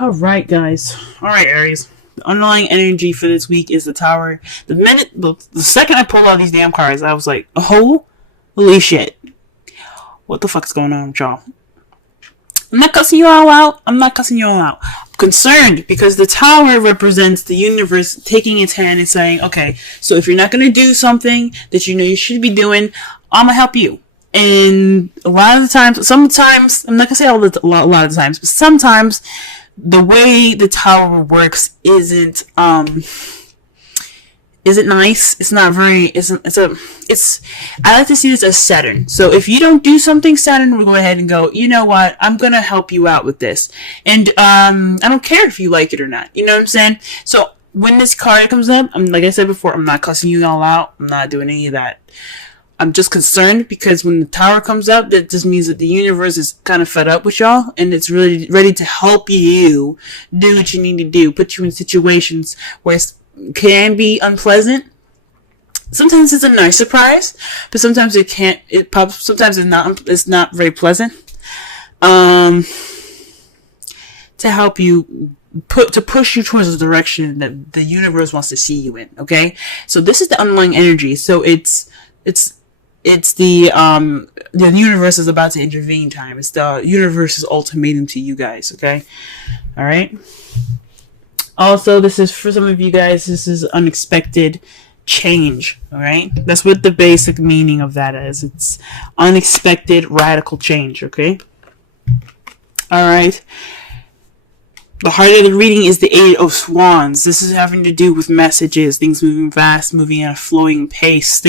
Alright, guys. Alright, Aries. The underlying energy for this week is the Tower. The second I pulled all these damn cards, I was like, oh, holy shit. What the fuck's going on with y'all? I'm not cussing you all out. I'm concerned because the Tower represents the universe taking its hand and saying, okay, so if you're not going to do something that you know you should be doing, I'm going to help you. And a lot of the times, sometimes, I'm not going to say a lot of the times, but sometimes the way the Tower works isn't nice. It's not very, I like to see this as Saturn. So if you don't do something, Saturn will go ahead and go, you know what, I'm going to help you out with this. And, I don't care if you like it or not. You know what I'm saying? So when this card comes up, like I said before, I'm not cussing you all out. I'm not doing any of that. I'm just concerned because when the Tower comes up, that just means that the universe is kind of fed up with y'all and it's really ready to help you do what you need to do, put you in situations where it can be unpleasant. Sometimes it's a nice surprise, but sometimes sometimes it's not very pleasant. To help you to push you towards the direction that the universe wants to see you in, okay? So this is the underlying energy. So it's the universe is about to intervene time. It's the universe's ultimatum to you guys, okay? Alright? Also, this is, for some of you guys, this is unexpected change, alright? That's what the basic meaning of that is. It's unexpected radical change, okay? Alright? The heart of the reading is the Eight of Wands. This is having to do with messages, things moving fast, moving at a flowing pace.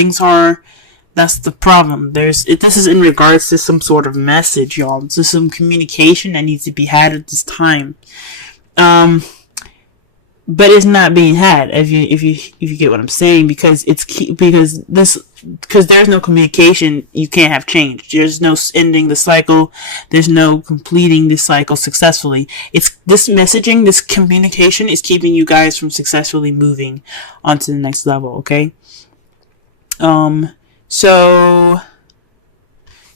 That's the problem. This is in regards to some sort of message, y'all. It's just some communication that needs to be had at this time. But it's not being had, if you get what I'm saying, because there's no communication, you can't have change. There's no ending the cycle. There's no completing the cycle successfully. It's this messaging, this communication is keeping you guys from successfully moving on to the next level, okay? So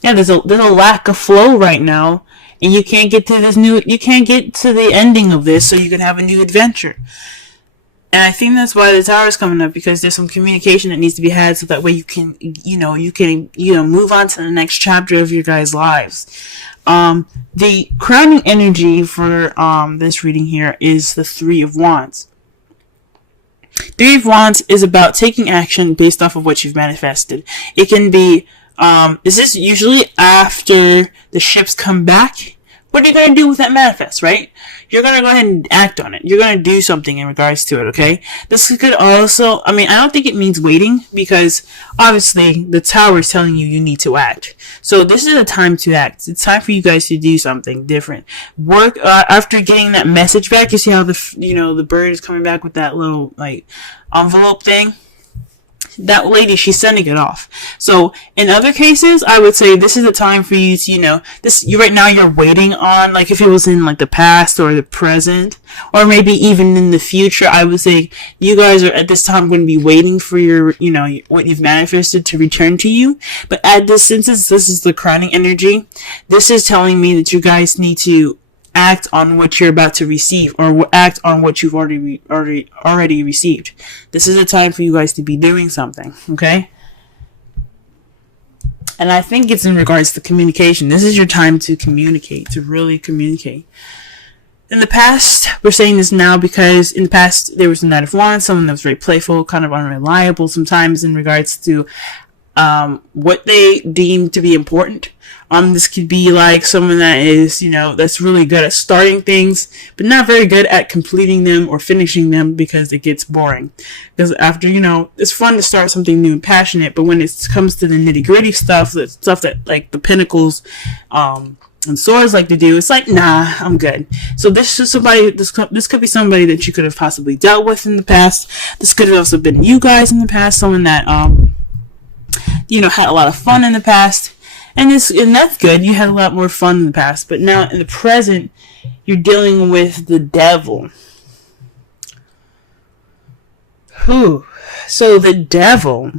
yeah, there's a lack of flow right now, and you can't get to the ending of this so you can have a new adventure. And I think that's why the Tower is coming up, because there's some communication that needs to be had so that way you can move on to the next chapter of your guys' lives. The crowning energy for this reading here is the Three of Wands. Three of Wands is about taking action based off of what you've manifested. It can be, this is usually after the ships come back. What are you going to do with that manifest, right? You're going to go ahead and act on it. You're going to do something in regards to it, okay? This could also, I don't think it means waiting, because obviously the Tower is telling you need to act. So this is a time to act. It's time for you guys to do something different. Work, after getting that message back, you see how the bird is coming back with that little, envelope thing? That lady, she's sending it off. So in other cases, I would say this is a time for you to, right now you're waiting on, if it was in the past or the present, or maybe even in the future, I would say you guys are at this time going to be waiting for your, what you've manifested to return to you. But since this is the crowning energy, this is telling me that you guys need to act on what you're about to receive, or act on what you've already received. This is a time for you guys to be doing something, okay? And I think it's in regards to communication. This is your time to communicate, to really communicate. In the past, we're saying this now because in the past there was a Knight of Wands, someone that was very playful, kind of unreliable sometimes in regards to what they deem to be important. This could be someone that is, that's really good at starting things, but not very good at completing them or finishing them, because it gets boring. Because after, it's fun to start something new and passionate, but when it comes to the nitty gritty stuff that the Pentacles, and Swords like to do, it's nah, I'm good. So this is somebody, this could be somebody that you could have possibly dealt with in the past. This could have also been you guys in the past, someone that, had a lot of fun in the past. And that's good. You had a lot more fun in the past. But now, in the present, you're dealing with the devil. So the devil,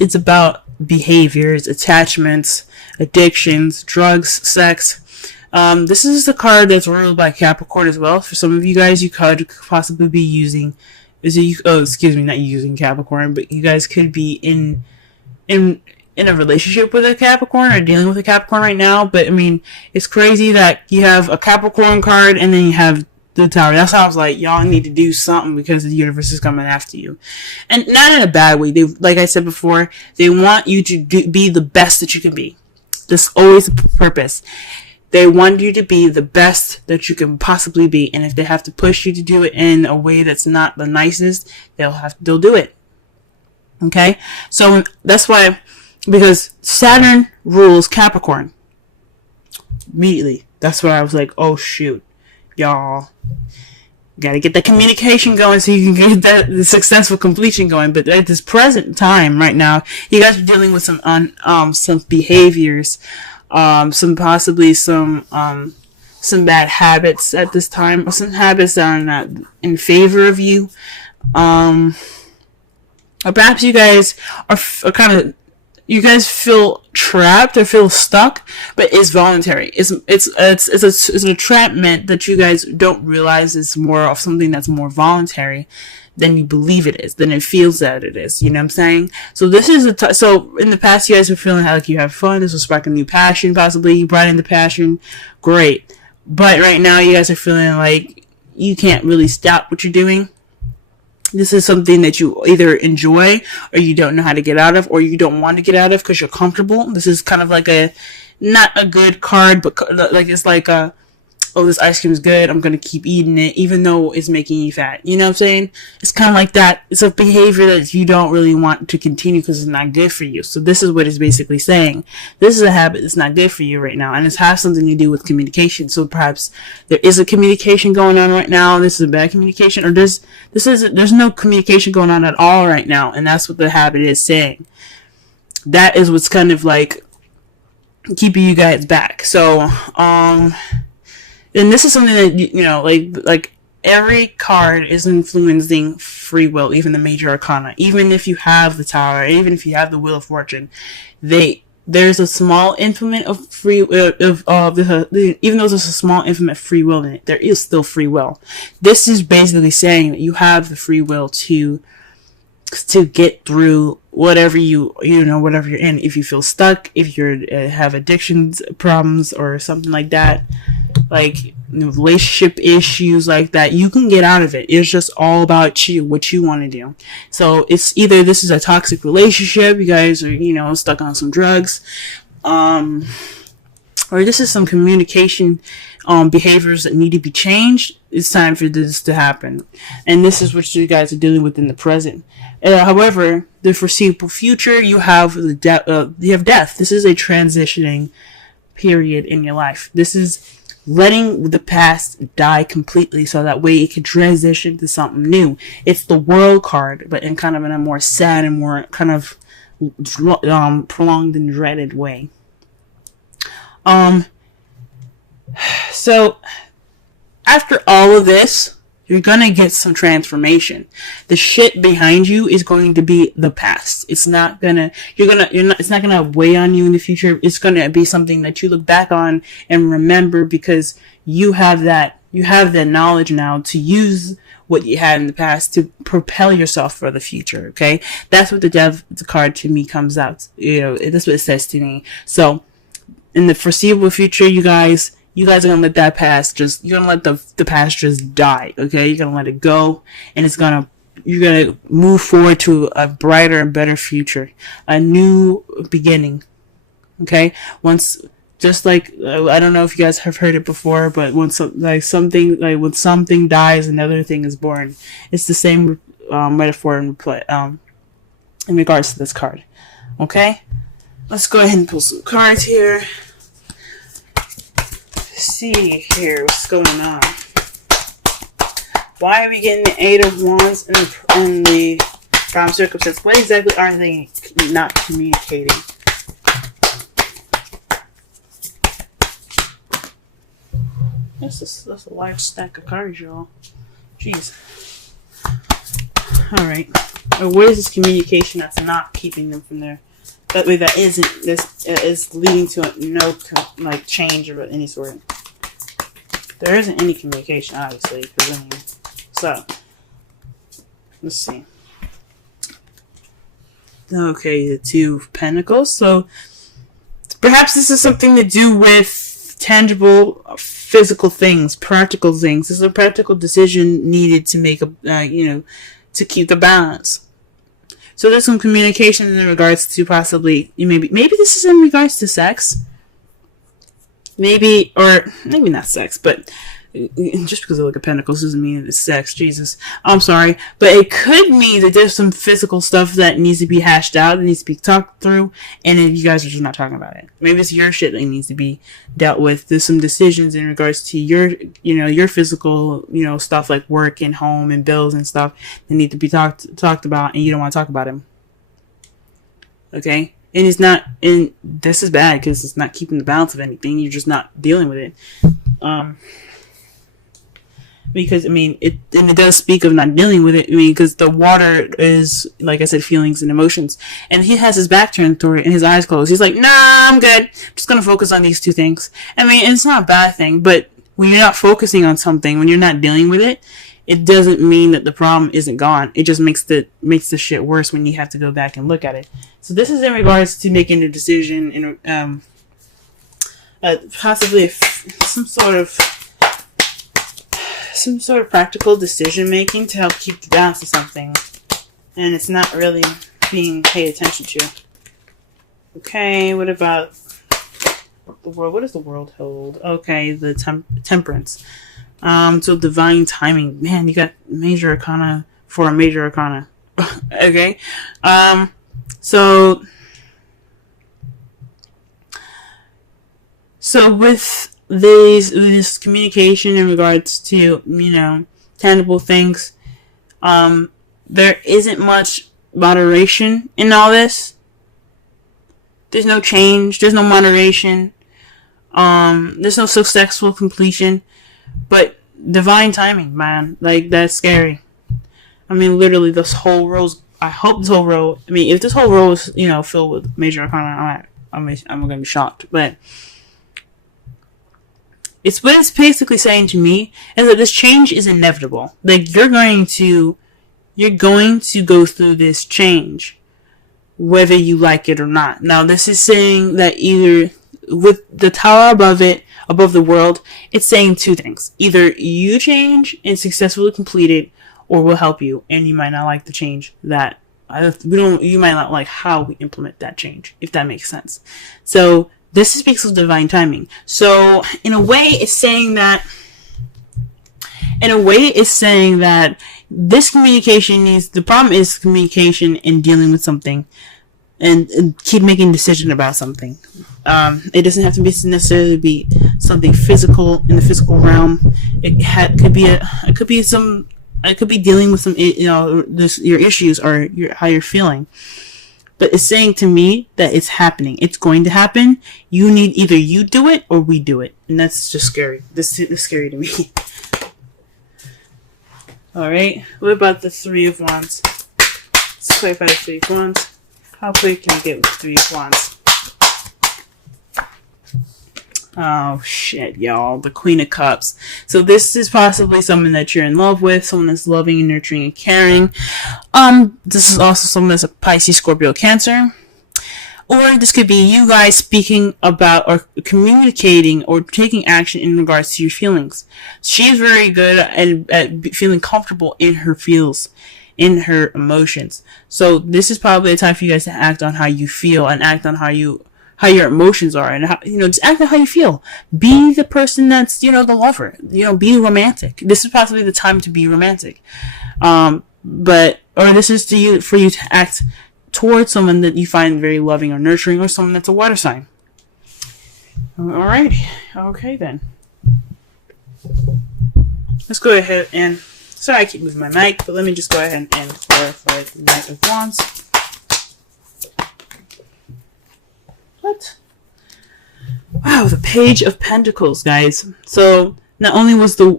it's about behaviors, attachments, addictions, drugs, sex, This is the card that's ruled by Capricorn as well. For some of you guys, you could possibly be using, not using Capricorn, but you guys could be in a relationship with a Capricorn or dealing with a Capricorn right now. But I mean, it's crazy that you have a Capricorn card and then you have the Tower. That's how I was like, y'all need to do something because the universe is coming after you, and not in a bad way. They, like I said before, they want you to be the best that you can be. That's always the purpose. They want you to be the best that you can possibly be, and if they have to push you to do it in a way that's not the nicest, they'll do it. Okay, so that's why, because Saturn rules Capricorn. Immediately, that's why I was like, oh shoot, y'all gotta get the communication going so you can get the successful completion going. But at this present time, right now, you guys are dealing with some behaviors. Some bad habits at this time, or some habits that are not in favor of you. Or perhaps you guys are you guys feel trapped or feel stuck, but it's voluntary. It's an entrapment that you guys don't realize is more of something that's more voluntary than you believe it is, than it feels that it is. You know what I'm saying? So this is so in the past, you guys were feeling like you have fun. This will spark a new passion, possibly. You brought in the passion. Great. But right now, you guys are feeling like you can't really stop what you're doing. This is something that you either enjoy or you don't know how to get out of, or you don't want to get out of because you're comfortable. This is kind of like not a good card, but like it's like oh, this ice cream is good, I'm going to keep eating it, even though it's making you fat. You know what I'm saying? It's kind of like that. It's a behavior that you don't really want to continue because it's not good for you. So this is what it's basically saying. This is a habit that's not good for you right now, and it has something to do with communication. So perhaps there is a communication going on right now. This is a bad communication, or there's no communication going on at all right now, and that's what the habit is saying. That is what's kind of like keeping you guys back. So, and this is something that, you know, like every card is influencing free will, even the major arcana. Even if you have the Tower, even if you have the Wheel of Fortune, there's a small implement of free even though there's a small implement of free will in it, there is still free will. This is basically saying that you have the free will to get through whatever whatever you're in. If you feel stuck, if you have addictions problems or something like that, like relationship issues like that, you can get out of it. It's just all about you, what you want to do. So it's either this is a toxic relationship, you guys are stuck on some drugs, or this is some communication behaviors that need to be changed. It's time for this to happen, and this is what you guys are dealing with in the present. However, the foreseeable future, you have death. This is a transitioning period in your life. This is letting the past die completely so that way it can transition to something new. It's the World card, but in a more sad and more kind of prolonged and dreaded way. So after all of this, you're gonna get some transformation. The shit behind you is going to be the past. It's not gonna weigh on you in the future. It's gonna be something that you look back on and remember, because you have that knowledge now to use what you had in the past to propel yourself for the future. Okay, that's what the Death card to me comes out. That's what it says to me. So in the foreseeable future, you guys are gonna let that past you're gonna let the past just die. Okay, you're gonna let it go, and you're gonna move forward to a brighter and better future, a new beginning. Okay, just like I don't know if you guys have heard it before, but when something dies, another thing is born. It's the same metaphor in regards to this card. Okay, let's go ahead and pull some cards here. See here what's going on. Why are we getting the Eight of Wands in the Prime Circumstance? What exactly are they not communicating? That's a large stack of cards, y'all. Jeez. Alright. What is this communication that's not keeping them from there? That way, that is leading to no change of any sort. There isn't any communication, obviously. So, let's see. Okay, the Two of Pentacles. So, perhaps this is something to do with tangible, physical things, practical things. This is a practical decision needed to make to keep the balance. So there's some communication in regards to possibly, maybe this is in regards to sex. Maybe not sex, but just because I look at pentacles doesn't mean it's sex. Jesus, I'm sorry, but it could mean that there's some physical stuff that needs to be hashed out, that needs to be talked through, and if you guys are just not talking about it. Maybe it's your shit that needs to be dealt with. There's some decisions in regards to your physical, stuff like work and home and bills and stuff that need to be talked about, and you don't want to talk about them. Okay. And this is bad because it's not keeping the balance of anything. You're just not dealing with it. Because, it does speak of not dealing with it. Because the water is, like I said, feelings and emotions. And he has his back turned toward it and his eyes closed. He's like, nah, I'm good. I'm just going to focus on these two things. It's not a bad thing, but when you're not focusing on something, when you're not dealing with it, it doesn't mean that the problem isn't gone. It just makes the shit worse when you have to go back and look at it. So this is in regards to making a decision in possibly some sort of practical decision making to help keep the balance of something, and it's not really being paid attention to. Okay, what about the world? What does the world hold? Okay, the temperance. So divine timing. Man, you got major arcana for a major arcana. Okay. So with this communication in regards to, tangible things, there isn't much moderation in all this. There's no change. There's no moderation. There's no successful completion. But divine timing, man, that's scary. Literally, this whole row's. I hope this whole row. If this whole row is, filled with major arcana, I'm gonna be shocked. But what it's basically saying to me is that this change is inevitable. You're going to go through this change, whether you like it or not. Now, this is saying that either with the tower above the world, it's saying two things. Either you change and successfully complete it, or we'll help you, and you might not like the change that you might not like how we implement that change, if that makes sense. So this speaks of divine timing. So in a way, it's saying that this communication the problem is communication and dealing with something, and keep making decisions about something. It doesn't have to necessarily be something physical in the physical realm. It could be dealing with some, your issues or how you're feeling. But it's saying to me that it's happening. It's going to happen. Either you do it or we do it. And that's just scary. This is scary to me. Alright. What about the Three of Wands? Let's clarify the Three of Wands. How quick can we get with the Three of Wands? Oh shit, y'all. The Queen of Cups. So this is possibly someone that you're in love with, someone that's loving and nurturing and caring. This is also someone that's a Pisces, Scorpio, Cancer. Or this could be you guys speaking about or communicating or taking action in regards to your feelings. She's very good at feeling comfortable in her feels, in her emotions. So this is probably a time for you guys to act on how you feel and act on how your emotions are, and how, just act on how you feel. Be the person that's, the lover. Be romantic. This is possibly the time to be romantic. Or this is for you to act towards someone that you find very loving or nurturing, or someone that's a water sign. Alrighty. Okay then. Let's go ahead and, sorry I keep moving my mic, but let me just go ahead and clarify the Knight of Wands. What? Wow, the Page of Pentacles, guys. So not only was the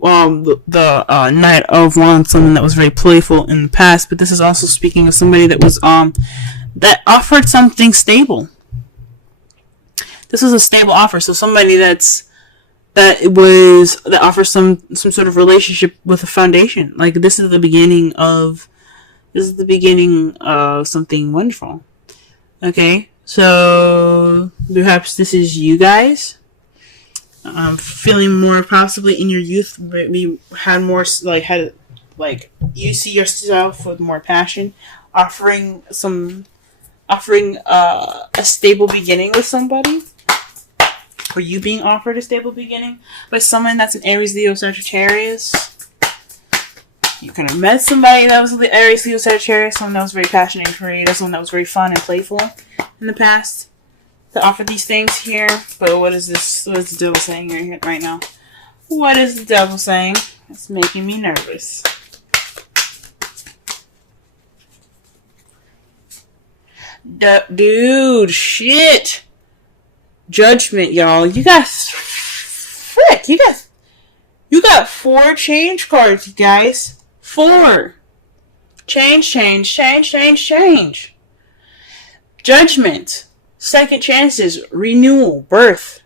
Knight of Wands something that was very playful in the past, but this is also speaking of somebody that was that offered something stable. This is a stable offer, so somebody that's that offers some sort of relationship with a foundation. Like this is the beginning of something wonderful. Okay, so perhaps this is you guys. Feeling more possibly in your youth, maybe you see yourself with more passion, offering a stable beginning with somebody, or you being offered a stable beginning by someone that's an Aries, Leo, Sagittarius. You kind of met somebody that was the Aries, Leo, Sagittarius, someone that was very passionate and creative, someone that was very fun and playful in the past, to offer these things here. But what is this? What is the devil saying right now? What is the devil saying? It's making me nervous. Dude, shit. Judgment, y'all. You guys, frick, you got 4 change cards, you guys. 4. Change. Judgment. Second chances. Renewal. Birth.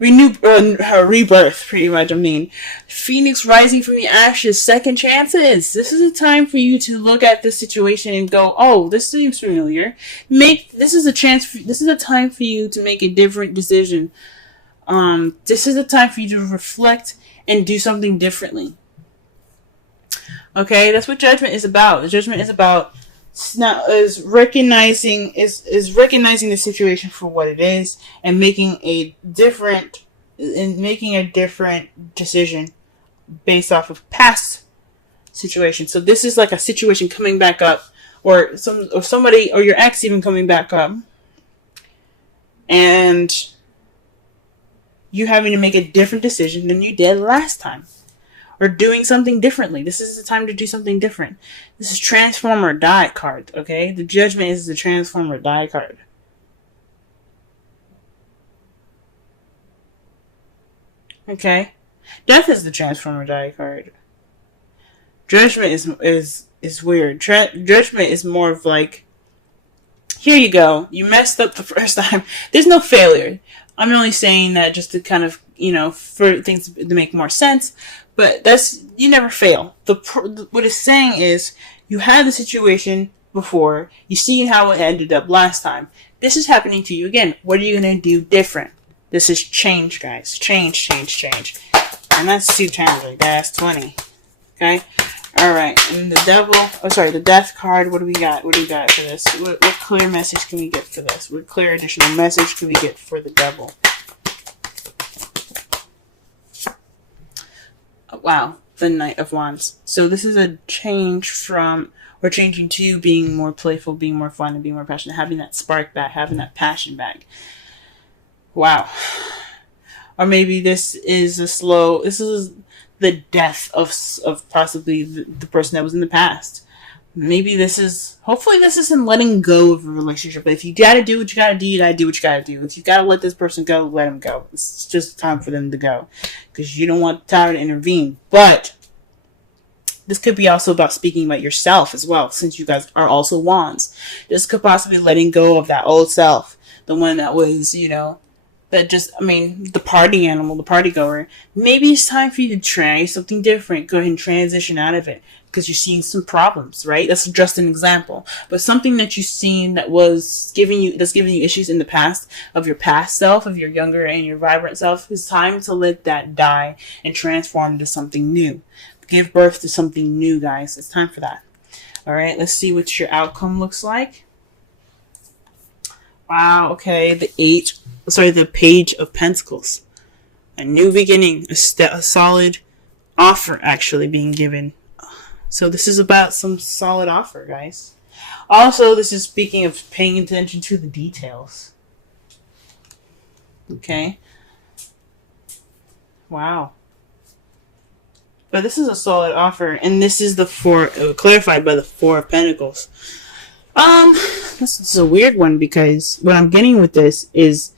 Rebirth, pretty much, I mean. Phoenix rising from the ashes. Second chances. This is a time for you to look at this situation and go, oh, this seems familiar. This is a time for you to make a different decision. This is a time for you to reflect and do something differently. Okay, that's what judgment is about. Judgment is about recognizing the situation for what it is and making a different decision based off of past situations. So this is like a situation coming back up, or somebody or your ex even coming back up, and you having to make a different decision than you did last time. Or doing something differently. This is the time to do something different. This is transform or die card, okay? The judgment is the transform or die card. Okay? Death is the transform or die card. Judgment is weird. Judgment is more of like, here you go. You messed up the first time. There's no failure. I'm only saying that just to kind of, for things to make more sense. But you never fail. What it's saying is, you had the situation before, you see how it ended up last time. This is happening to you again. What are you going to do different? This is change, guys. Change. And that's 2 times, that's 20. Okay? Alright, and the death card, what do we got? What for this? What clear message can we get for this? What clear additional message can we get for the devil? Wow, the Knight of Wands. So this is a change from, or changing to being more playful, being more fun, and being more passionate, having that spark back, having that passion back. Wow. Or maybe this is the death of possibly the person that was in the past. Maybe hopefully this isn't letting go of a relationship. But if you gotta do what you gotta do, you gotta do what you gotta do. If you gotta let this person go, let them go. It's just time for them to go. Because you don't want the tower to intervene. But this could be also about speaking about yourself as well, since you guys are also wands. This could possibly letting go of that old self. The one that was, the party animal, the party goer. Maybe it's time for you to try something different. Go ahead and transition out of it. Because you're seeing some problems, right? That's just an example. But something that you've seen that's giving you issues in the past, of your past self, of your younger and your vibrant self, it's time to let that die and transform into something new. Give birth to something new, guys. It's time for that. Alright, let's see what your outcome looks like. Wow, okay. The Page of Pentacles. A new beginning. A solid offer actually being given. So this is about some solid offer, guys. Also, this is speaking of paying attention to the details. Okay. Wow. But this is a solid offer, and this is clarified by the 4 of Pentacles. This is a weird one, because what I'm getting with this is,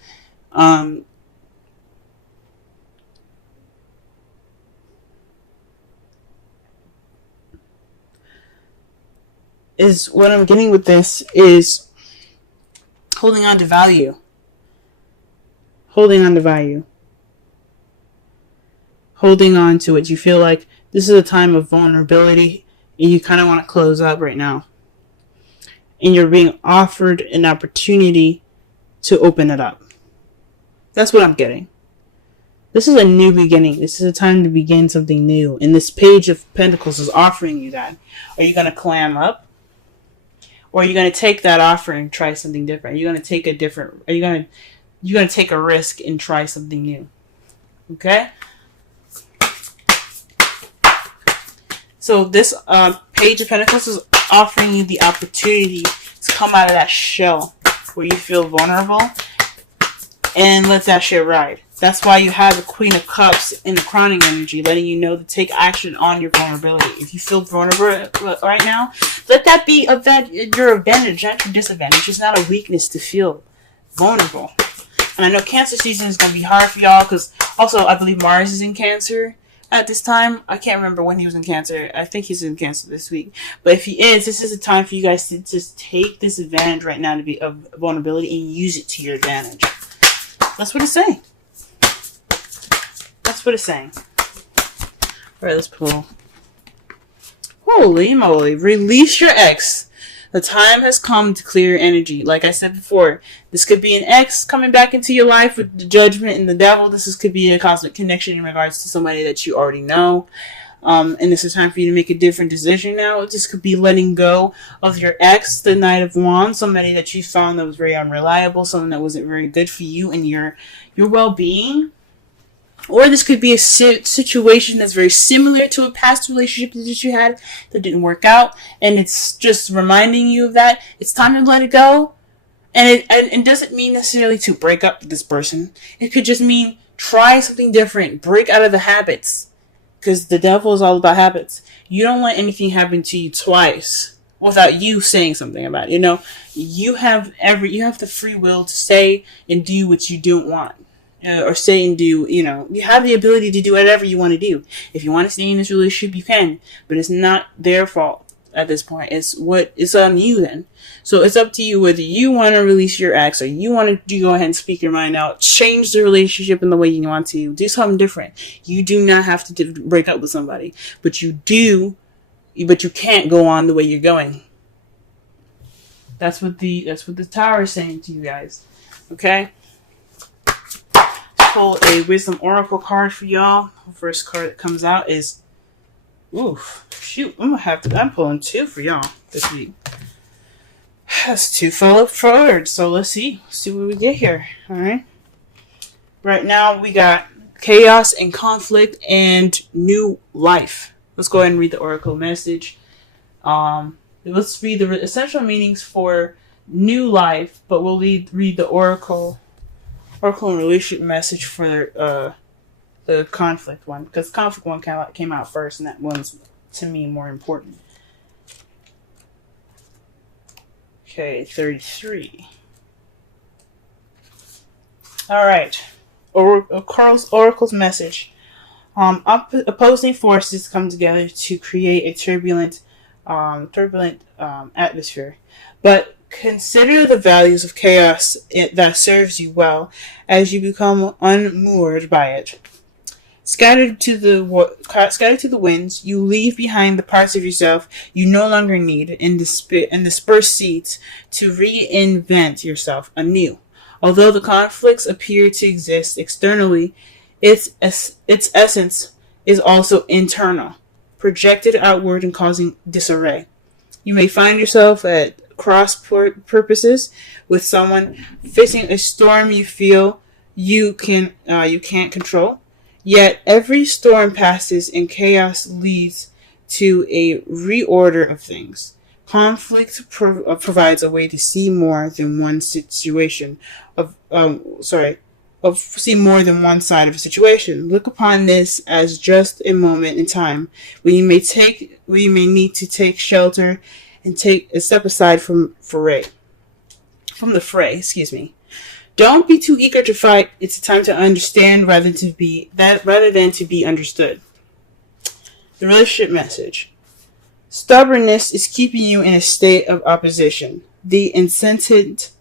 holding on to value. holding on to it. You feel like this is a time of vulnerability and you kind of want to close up right now. And you're being offered an opportunity to open it up. That's what I'm getting. This is a new beginning. This is a time to begin something new. And this Page of Pentacles is offering you that. Are you going to clam up? Or are you going to take that offer and try something different? Are you going to take you're going to take a risk and try something new? Okay? So this Page of Pentacles is offering you the opportunity to come out of that shell where you feel vulnerable and let that shit ride. That's why you have the Queen of Cups in the crowning energy, letting you know to take action on your vulnerability. If you feel vulnerable right now, let that be your advantage, not your disadvantage. It's not a weakness to feel vulnerable. And I know Cancer season is going to be hard for y'all because also I believe Mars is in Cancer at this time. I can't remember when he was in Cancer. I think he's in Cancer this week. But if he is, this is a time for you guys to just take this advantage right now to be of vulnerability and use it to your advantage. That's what it's saying. That's what it's saying. Alright, let's pull. Holy moly. Release your ex. The time has come to clear energy. Like I said before, this could be an ex coming back into your life with the Judgment and the Devil. Could be a cosmic connection in regards to somebody that you already know. And this is time for you to make a different decision now. This could be letting go of your ex, the Knight of Wands, somebody that you found that was very unreliable, someone that wasn't very good for you and your well-being. Or this could be a situation that's very similar to a past relationship that you had that didn't work out. And it's just reminding you of that. It's time to let it go. And it doesn't mean necessarily to break up with this person. It could just mean try something different. Break out of the habits. Because the Devil is all about habits. You don't let anything happen to you twice without you saying something about it. You know, you have the free will to say and do what you don't want. Or say and do, you know, you have the ability to do whatever you want to do. If you want to stay in this relationship, you can. But it's not their fault at this point. It's on you then. So it's up to you whether you want to release your ex or you want to go ahead and speak your mind out. Change the relationship in the way you want to. Do something different. You do not have to break up with somebody. But you can't go on the way you're going. That's what the Tower is saying to you guys. Okay? Pull a Wisdom Oracle card for y'all. The first card that comes out is, I'm pulling two for y'all this week. That's two forward. So let's see what we get here. All right. Right now we got chaos and conflict and new life. Let's go ahead and read the Oracle message. Let's read the essential meanings for new life, but we'll read the Oracle and relationship message for the conflict one, because conflict one came out first, and that one's to me more important. Okay, 33. All right, Oracle's message. Opposing forces come together to create a turbulent atmosphere, but consider the values of chaos that serves you well as you become unmoored by it. Scattered to the winds, you leave behind the parts of yourself you no longer need and disperse seeds to reinvent yourself anew. Although the conflicts appear to exist externally, its essence is also internal, projected outward and causing disarray. You may find yourself at cross purposes with someone facing a storm you feel you can't control. Yet every storm passes and chaos leads to a reorder of things. Conflict provides a way to see more than one situation see more than one side of a situation. Look upon this as just a moment in time when you may need to take shelter and take a step aside from the fray. Don't be too eager to fight. It's a time to understand rather than to be understood. The relationship message. Stubbornness is keeping you in a state of opposition. The incensed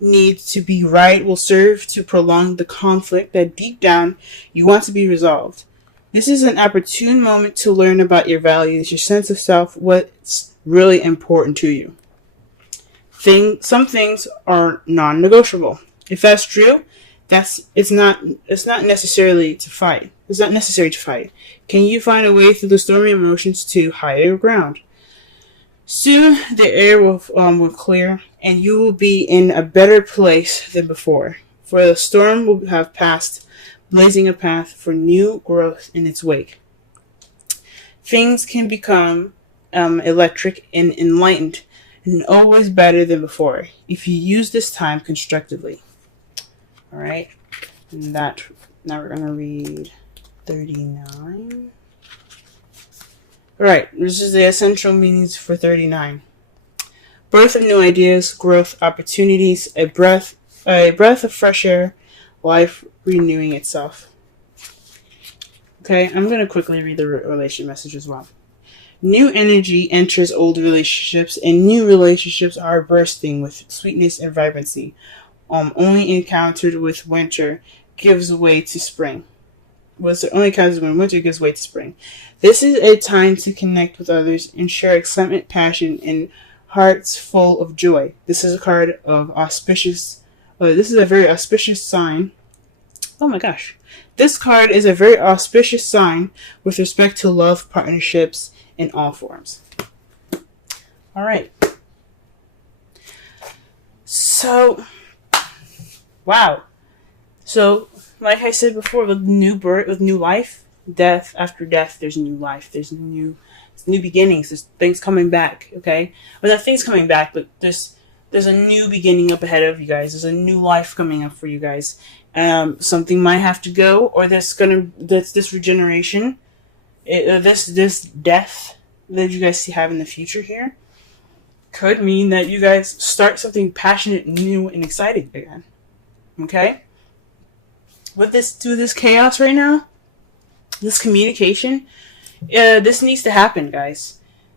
need to be right will serve to prolong the conflict that deep down you want to be resolved. This is an opportune moment to learn about your values, your sense of self, what's really important to you. Some things are non-negotiable. If that's true, it's not necessarily to fight. It's not necessary to fight. Can you find a way through the stormy emotions to higher ground? Soon the air will clear, and you will be in a better place than before. For the storm will have passed, blazing a path for new growth in its wake. Things can become electric and enlightened, and always better than before if you use this time constructively. All right, and now we're gonna read 39. All right, this is the essential meanings for 39. Birth of new ideas, growth, opportunities, a breath of fresh air, life renewing itself. Okay, I'm gonna quickly read the relation message as well. New energy enters old relationships, and new relationships are bursting with sweetness and vibrancy. Only encountered with winter gives way to spring. Only encountered when winter gives way to spring. This is a time to connect with others and share excitement, passion, and hearts full of joy. This is a card of auspicious. This is a very auspicious sign. Oh my gosh. This card is a very auspicious sign with respect to love, partnerships, in all forms. All right. So, wow. So, like I said before, with new birth, with new life, death after death, there's new life. There's new beginnings. There's things coming back. Okay, well, not things coming back, but there's a new beginning up ahead of you guys. There's a new life coming up for you guys. Something might have to go, or this regeneration. This death that you guys have in the future here could mean that you guys start something passionate, new, and exciting again. Okay? With this chaos right now, this communication, this needs to happen, guys.